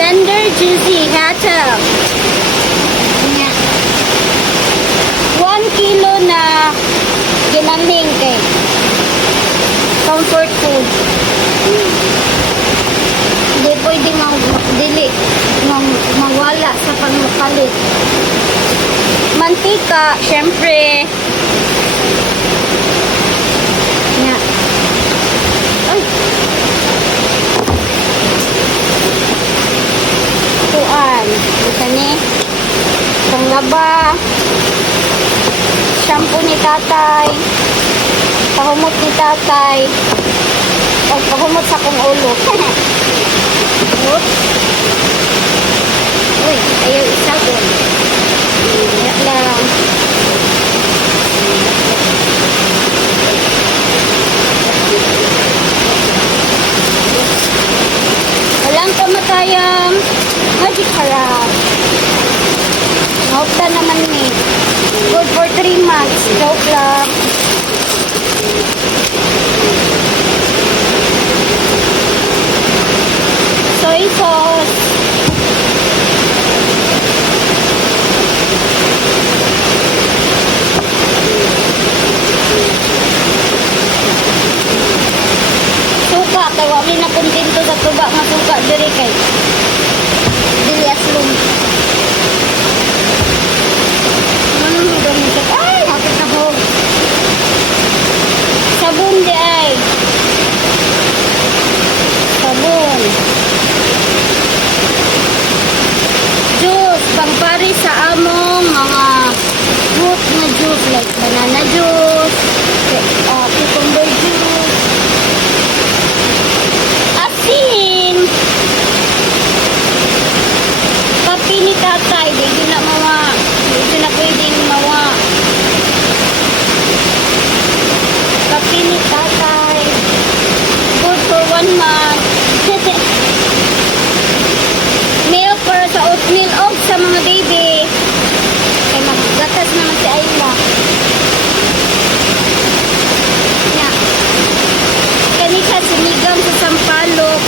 Tender juicy hotdog. 1 kilo na ginaling kay comfort food. Hindi pwede magwala sa pangkalit. Mantika, syempre. Nga. Ay. Tuan. Ito ni. Panglaba. Shampoo ni tatay. Pahumot ni tatay. Pagpahumot sa kong ulo. Oops. Uy, ayaw isagon. Iyak lang. Walang kamatayang magic harap. Maupta naman ni. Good for 3 months. Joke lang. Soy sauce. Suka. Kaya wali na kontento sa tuba nga suka. Diri kay. Dili aslong. Anong hidong nito? Ay! Hakit na ho. Sabon di ay. Sabon. Juice. Pangpari sa among mga fruit na juice. Like banana juice. Cucumber juice. Asin. Kapi ni tatay. Di na mawa. Di na pwedeng mawa. Kapi ni tatay. Good for 1 month. Milk para sa oatmeal og sa mga baby. Kaya maggatas naman si Ayla. Yeah. Kanisa sinigang sa sampalok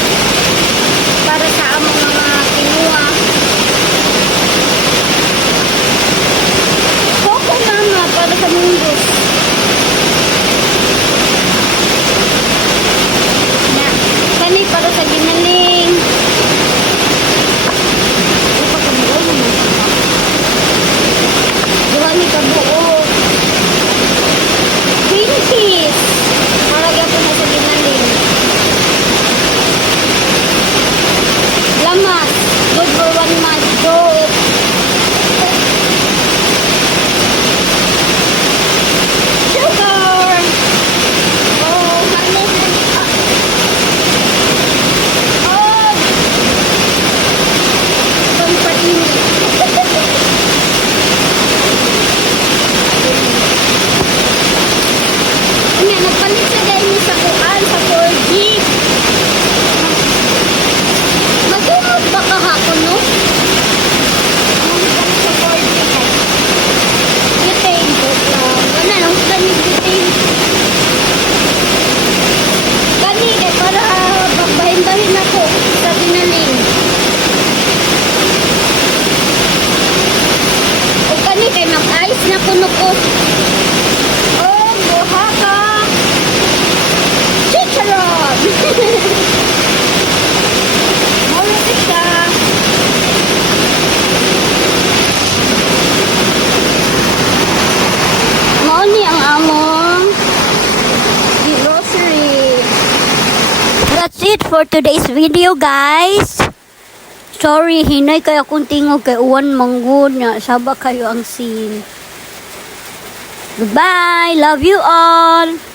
para sa among mga kinuha. Coco mama para sa mundos. Yeah. Kani para sa ginaling. Diwa ni kabuo. Pinkies. Maragyan po na sa ginaling. Lamas. Good for 1 month. Goat. Sugar. Oh, honey. Oh. Pampainit. Nga, nagpalit sa dahil sa kuan, sa 4G. Magumot ba kahapon, no? Nagpalit sa 4G, kay. Butane, joke lang. Wala lang sa ni butane. Kani, kay para pagbahin-bahin ako sa ginaling. O kani, kay mag-ice na puno ko. Oh, buhaka. Chicharon. Maulit siya. Mauni ang among grocery. That's it for today's video, guys. Sorry, hinay kaya kung tingog kay uwan manggod nga. Saba kayo ang scene. Goodbye. Love you all.